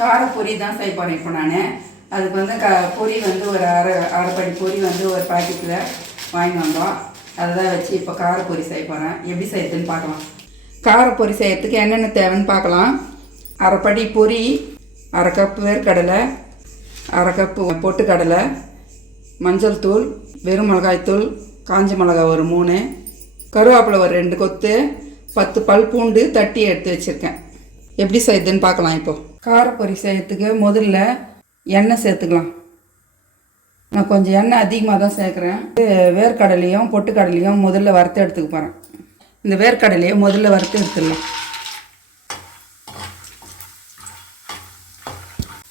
காரப்பொரி தான் செய்ய போகிறேன் இப்போ நான். அதுக்கு வந்து பொரி வந்து ஒரு அரைப்படி பொரி வந்து ஒரு பாக்கெட்டில் வாங்கி வந்தோம். அதை தான் வச்சு இப்போ காரப்பொரி செய்ய போகிறேன். எப்படி செய்யறதுன்னு பார்க்கலாம். காரப்பொரி செய்யறதுக்கு என்னென்ன தேவைன்னு பார்க்கலாம். அரைப்படி பொரி, அரை கப்பு வேர்க்கடலை, அரை கப்பு பொட்டுக்கடலை, மஞ்சள் தூள், வெறும் மிளகாய்த்தூள், காஞ்ச மிளகாய் ஒரு 3, கருவேப்பிலை ஒரு 2 கொத்து, 10 பல் பூண்டு தட்டி எடுத்து வச்சுருக்கேன். எப்படி செய்யுதுன்னு பார்க்கலாம். இப்போது காரப்பொரி செய்யறதுக்கு முதல்ல எண்ணெய் சேர்த்துக்கலாம். நான் கொஞ்சம் எண்ணெய் அதிகமாக தான் சேர்க்குறேன். வேர்க்கடலையும் பொட்டுக்கடலையும் முதல்ல வறுத்து எடுத்துக்க போகிறேன். இந்த வேர்க்கடலையை முதல்ல வறுத்து எடுத்துடலாம்.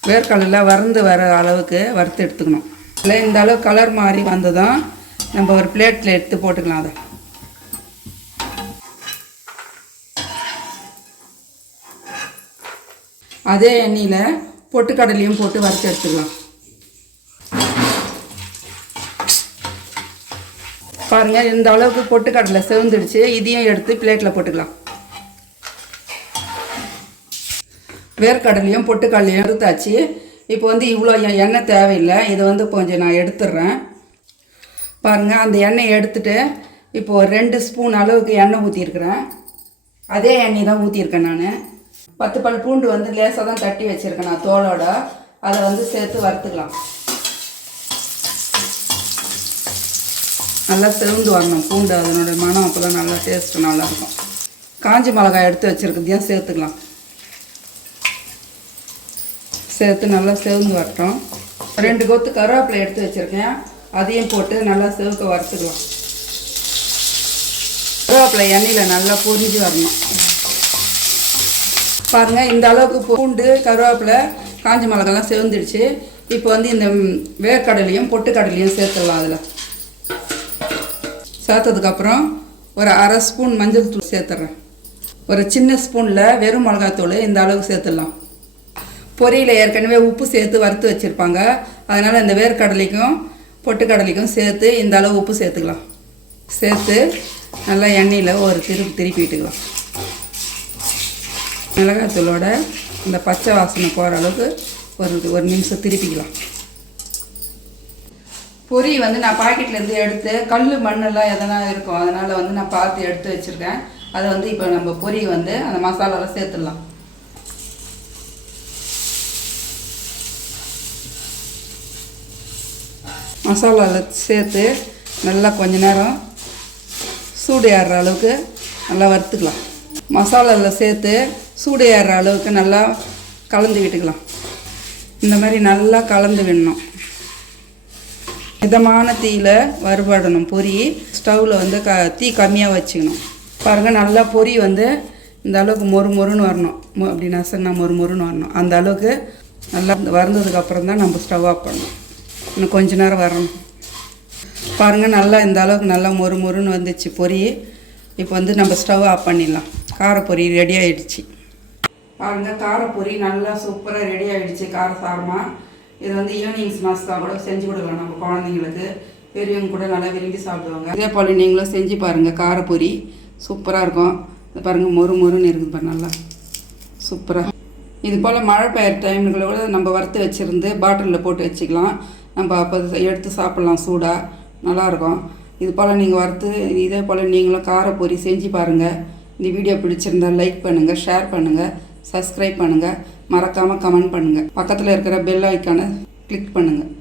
வேர்க்கடலை வறந்து வர அளவுக்கு வறுத்து எடுத்துக்கணும். இல்லை இந்த அளவு கலர் மாதிரி வந்ததும் நம்ம ஒரு பிளேட்டில் எடுத்து போட்டுக்கலாம். அதை அதே எண்ணெயில் பொட்டுக்கடலையும் போட்டு வறுத்து எடுத்துக்கலாம். பாருங்கள், இந்த அளவுக்கு பொட்டுக்கடலை செவந்துடுச்சு. இதையும் எடுத்து பிளேட்டில் போட்டுக்கலாம். வேர்க்கடலையும் பொட்டுக்கடலையும் எடுத்தாச்சு. இப்போ வந்து இவ்வளோ எண்ணெய் தேவையில்லை. இதை வந்து கொஞ்சம் நான் எடுத்துடுறேன். பாருங்கள், அந்த எண்ணெயை எடுத்துட்டு இப்போது 2 ஸ்பூன் அளவுக்கு எண்ணெய் ஊற்றிருக்கிறேன். அதே எண்ணெய் தான் ஊற்றிருக்கேன் நான். 10 பல் பூண்டு வந்து லேசாக தான் தட்டி வச்சுருக்கேன் நான் தோலோட. அதை வந்து சேர்த்து வறுத்துக்கலாம். நல்லா செவந்து வரணும் பூண்டு, அதனோட மனம் அப்போ தான் நல்லா டேஸ்ட்டு நல்லாயிருக்கும். காஞ்சி மிளகாய் எடுத்து வச்சுருக்கிறதையும் சேர்த்துக்கலாம். சேர்த்து நல்லா செவந்து வரட்டும். 2 கொத்து கருவேப்பிலை எடுத்து வச்சுருக்கேன். அதையும் போட்டு நல்லா செவக்க வறுத்துக்கலாம். கருவேப்பிலை எண்ணெயில் நல்லா பொரிஞ்சு வரணும். பாருங்கள், இந்த அளவுக்கு பூண்டு, கருவேப்பிலை, காஞ்சி மிளகாலாம் செவந்துடுச்சு. இப்போ வந்து இந்த வேர்க்கடலையும் பொட்டுக்கடலையும் சேர்த்துடலாம். அதில் சேர்த்ததுக்கப்புறம் ஒரு அரை ஸ்பூன் மஞ்சள் தூள் சேர்த்துட்றேன். ஒரு சின்ன ஸ்பூனில் வெறும் மிளகாத்தூள் இந்த அளவுக்கு சேர்த்துடலாம். பொரியில் ஏற்கனவே உப்பு சேர்த்து வறுத்து வச்சுருப்பாங்க. அதனால் இந்த வேர்க்கடலைக்கும் பொட்டுக்கடலைக்கும் சேர்த்து இந்த அளவு உப்பு சேர்த்துக்கலாம். சேர்த்து நல்லா எண்ணெயில் ஒரு திருப்பி விட்டுக்கலாம். மிளகாத்தூளோட இந்த பச்சை வாசனை போகிற அளவுக்கு ஒரு நிமிஷம் திருப்பிக்கலாம். பொரி வந்து நான் பாக்கெட்லேருந்து எடுத்து கல் மண்ணெல்லாம் எதனா இருக்கும், அதனால் வந்து நான் பார்த்து எடுத்து வச்சுருக்கேன். அதை வந்து இப்போ நம்ம பொரி வந்து அந்த மசாலாவில் சேர்த்துடலாம். மசாலாவில் சேர்த்து நல்லா கொஞ்ச நேரம் சூடு ஏறுற அளவுக்கு நல்லா வறுத்துக்கலாம். மசாலாவில் சேர்த்து சூடு ஏறுற அளவுக்கு நல்லா கலந்து விட்டுக்கலாம். இந்த மாதிரி நல்லா கலந்து விடணும். மிதமான தீயில் வறுபடணும் பொரி. ஸ்டவ்வில் வந்து தீ கம்மியாக வச்சுக்கணும். பாருங்கள், நல்லா பொரி வந்து இந்த அளவுக்கு மொறுன்னு வரணும். அப்படி நசுன்னா மொறுன்னு வரணும். அந்த அளவுக்கு நல்லா வறுந்ததுக்கப்புறம் தான் நம்ம ஸ்டவ் ஆஃப் பண்ணணும். இன்னும் கொஞ்ச நேரம் வரணும். பாருங்கள், நல்லா இந்த அளவுக்கு நல்லா மொறுன்னு வந்துச்சு பொரி. இப்போ வந்து நம்ம ஸ்டவ் ஆஃப் பண்ணிடலாம். காரப்பொரி ரெடி ஆகிடுச்சு. பாருங்கள், காரப்பொரி நல்லா சூப்பராக ரெடி ஆகிடுச்சு. காரசாரமாக இது வந்து ஈவினிங் ஸ்நாக்ஸாக கூட செஞ்சு கொடுக்கலாம். நம்ம குழந்தைங்களுக்கு, பெரியவங்க கூட நல்லா விரும்பி சாப்பிடுவாங்க. இதே போல் நீங்களும் செஞ்சு பாருங்கள். காரப்பொரி சூப்பராக இருக்கும். பாருங்கள், மொறுன்னு இருக்குது பாருங்கள், நல்லா சூப்பராக. இது போல் மழை பெய்கிற டைம்ல கூட நம்ம வறுத்து வச்சுருந்து பாட்டிலில் போட்டு வச்சுக்கலாம். நம்ம அப்போ எடுத்து சாப்பிட்லாம் சூடாக, நல்லாயிருக்கும். இது போல் நீங்கள் வறுத்து இதே போல் நீங்களும் காரப்பொரி செஞ்சு பாருங்கள். இந்த வீடியோ பிடிச்சிருந்தால் லைக் பண்ணுங்கள், ஷேர் பண்ணுங்கள், சப்ஸ்கிரைப் பண்ணுங்கள், மறக்காமல் கமெண்ட் பண்ணுங்கள். பக்கத்தில் இருக்கிற பெல் ஐக்கானை கிளிக் பண்ணுங்கள்.